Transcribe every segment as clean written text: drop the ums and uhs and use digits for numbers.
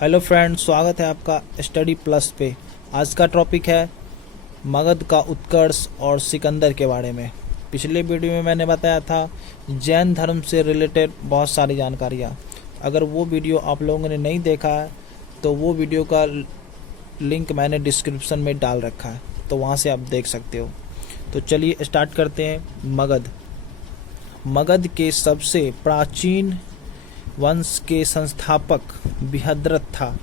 Hello friends, स्वागत है आपका स्टडी प्लस पे। आज का टॉपिक है मगध का उत्कर्ष और सिकंदर के बारे में। पिछले वीडियो में मैंने बताया था जैन धर्म से रिलेटेड बहुत सारी जानकारियाँ। अगर वो वीडियो आप लोगों ने नहीं देखा है तो वो वीडियो का लिंक मैंने डिस्क्रिप्शन में डाल रखा है, तो वहाँ से आप देख सकते हो। तो चलिए स्टार्ट करते हैं। मगध के सबसे प्राचीन वंश के संस्थापक बृहद्रथ था।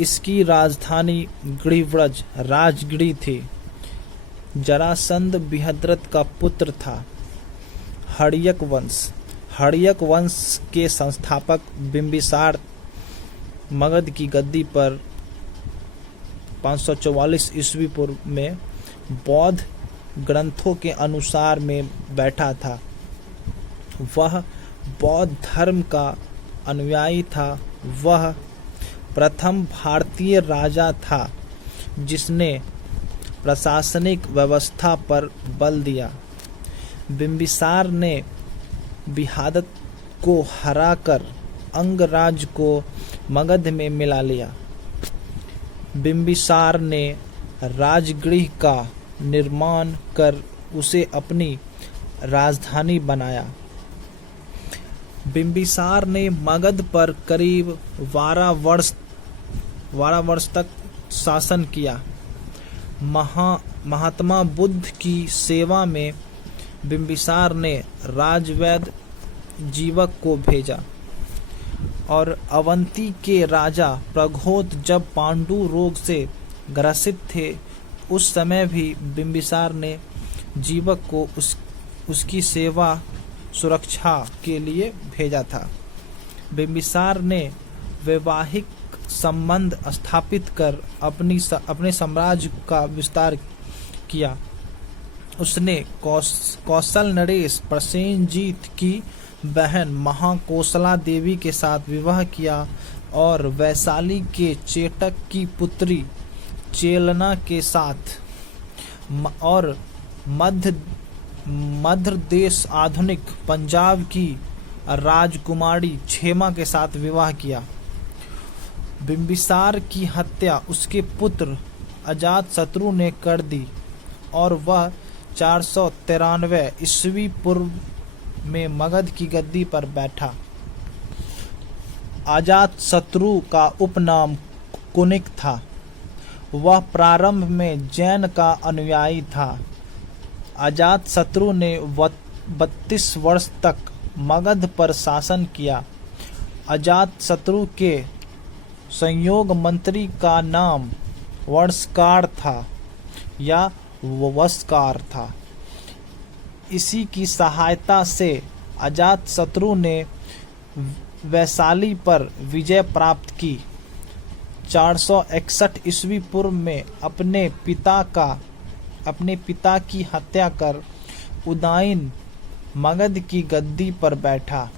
इसकी राजधानी गिरिव्रज राजगिरी थी। जरासंध बृहद्रथ का पुत्र था। हड़यक वंश के संस्थापक बिंबिसार मगध की गद्दी पर 544 ईस्वी पूर्व में बौद्ध ग्रंथों के अनुसार में बैठा था। वह बौद्ध धर्म का अनुयायी था। वह प्रथम भारतीय राजा था जिसने प्रशासनिक व्यवस्था पर बल दिया। बिंबिसार ने बृहद्रथ को हराकर अंगराज को मगध में मिला लिया। बिंबिसार ने राजगृह का निर्माण कर उसे अपनी राजधानी बनाया। बिंबिसार ने मगध पर करीब 12 वर्ष तक शासन किया। महात्मा बुद्ध की सेवा में बिंबिसार ने राजवैद्य जीवक को भेजा और अवंती के राजा प्रघोत जब पांडु रोग से ग्रसित थे, उस समय भी बिंबिसार ने जीवक को उसकी सेवा सुरक्षा के लिए भेजा था। बिंबिसार ने वैवाहिक संबंध स्थापित कर अपने साम्राज्य का विस्तार किया। उसने कौशल नरेश प्रसेनजीत की बहन महाकोसला देवी के साथ विवाह किया और वैशाली के चेटक की पुत्री चेलना के साथ और मध्य देश आधुनिक पंजाब की राजकुमारी क्षेमा के साथ विवाह किया। बिंबिसार की हत्या उसके पुत्र अजातशत्रु ने कर दी और वह 493 ईस्वी पूर्व में मगध की गद्दी पर बैठा। अजातशत्रु का उपनाम कुनिक था। वह प्रारंभ में जैन का अनुयायी था। अजातशत्रु ने 32 वर्ष तक मगध पर शासन किया। अजातशत्रु के संयोग मंत्री का नाम वंशकार था या वस्कार था। इसी की सहायता से अजातशत्रु ने वैशाली पर विजय प्राप्त की। 461 ईस्वी पूर्व में अपने पिता की हत्या कर उदयन मगध की गद्दी पर बैठा।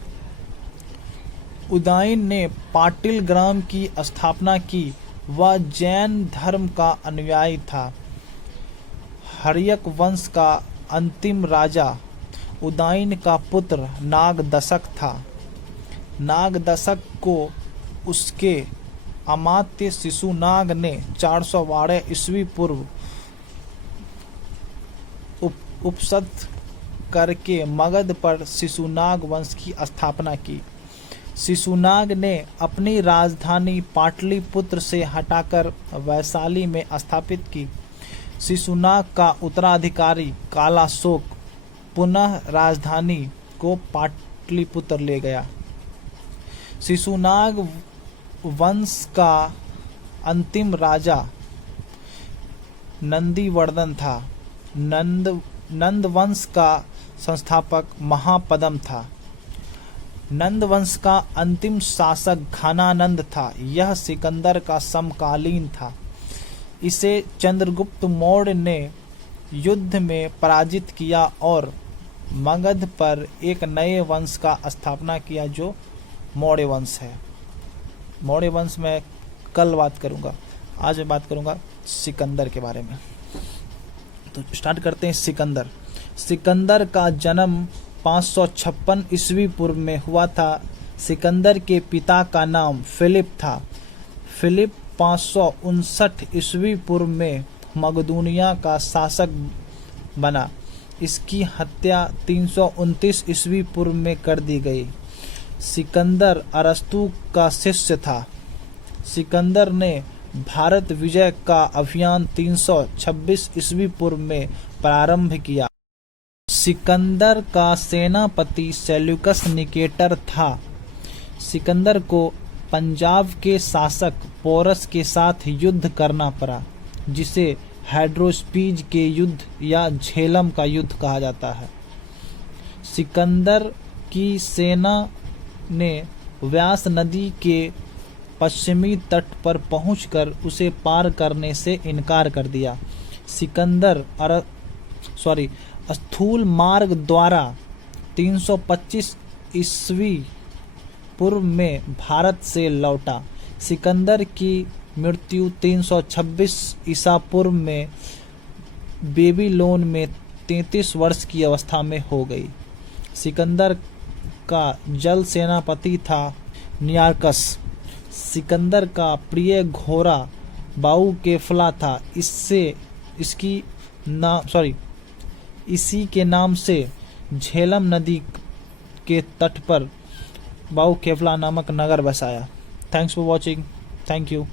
उदयन ने पाटिल ग्राम की स्थापना की। वह जैन धर्म का अनुयायी था। हड़यक वंश का अंतिम राजा उदयन का पुत्र नागदशक था। नागदशक को उसके अमात्य शिशुनाग ने 412 ईस्वी पूर्व उपसत करके मगध पर शिशुनाग वंश की स्थापना की। शिशुनाग ने अपनी राजधानी पाटलिपुत्र से हटाकर वैशाली में स्थापित की। शिशुनाग का उत्तराधिकारी कालाशोक पुनः राजधानी को पाटलिपुत्र ले गया। शिशुनाग वंश का अंतिम राजा नंदीवर्धन था। नंद वंश का संस्थापक महापद्म था। नंद वंश का अंतिम शासक घनानंद था। यह सिकंदर का समकालीन था। इसे चंद्रगुप्त मौर्य ने युद्ध में पराजित किया और मगध पर एक नए वंश का स्थापना किया जो मौर्य वंश है। मौर्य वंश में कल बात करूंगा, आज मैं बात करूंगा सिकंदर के बारे में। तो स्टार्ट करते हैं। सिकंदर का जन्म 556 ईस्वी पूर्व में हुआ था। सिकंदर के पिता का नाम फिलिप था। फिलिप 559 ईस्वी पूर्व में मकदूनिया का शासक बना। इसकी हत्या 329 ईस्वी पूर्व में कर दी गई। सिकंदर अरस्तु का शिष्य था। सिकंदर ने भारत विजय का अभियान 326 ईस्वी पूर्व में प्रारंभ किया। सिकंदर का सेनापति सेल्यूकस निकेटर था। सिकंदर को पंजाब के शासक पोरस के साथ युद्ध करना पड़ा, जिसे हाइड्रोस्पीज के युद्ध या झेलम का युद्ध कहा जाता है। सिकंदर की सेना ने व्यास नदी के पश्चिमी तट पर पहुंचकर उसे पार करने से इनकार कर दिया। सिकंदर स्थूल मार्ग द्वारा 325 ईस्वी पूर्व में भारत से लौटा। सिकंदर की मृत्यु 326 ईसा पूर्व में बेबीलोन में 33 वर्ष की अवस्था में हो गई। सिकंदर का जल सेनापति था नियार्कस। सिकंदर का प्रिय घोड़ा बाऊकेफला था। इसी के नाम से झेलम नदी के तट पर बाऊकेफला नामक नगर बसाया। Thanks for watching. Thank you.